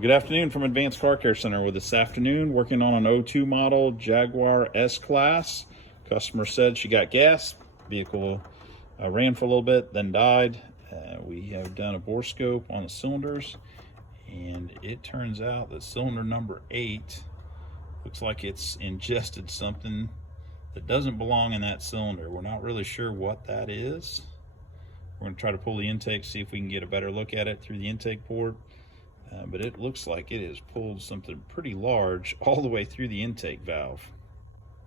Good afternoon from Advanced Car Care Center. With this afternoon working on an '02 model Jaguar S Class. Customer said she got gas. Vehicle ran for a little bit, then died. We have done a bore scope on the cylinders, and it turns out that cylinder number 8 looks like it's ingested something that doesn't belong in that cylinder. We're not really sure what that is. We're going to try to pull the intake, see if we can get a better look at it through the intake port. But it looks like it has pulled something pretty large all the way through the intake valve.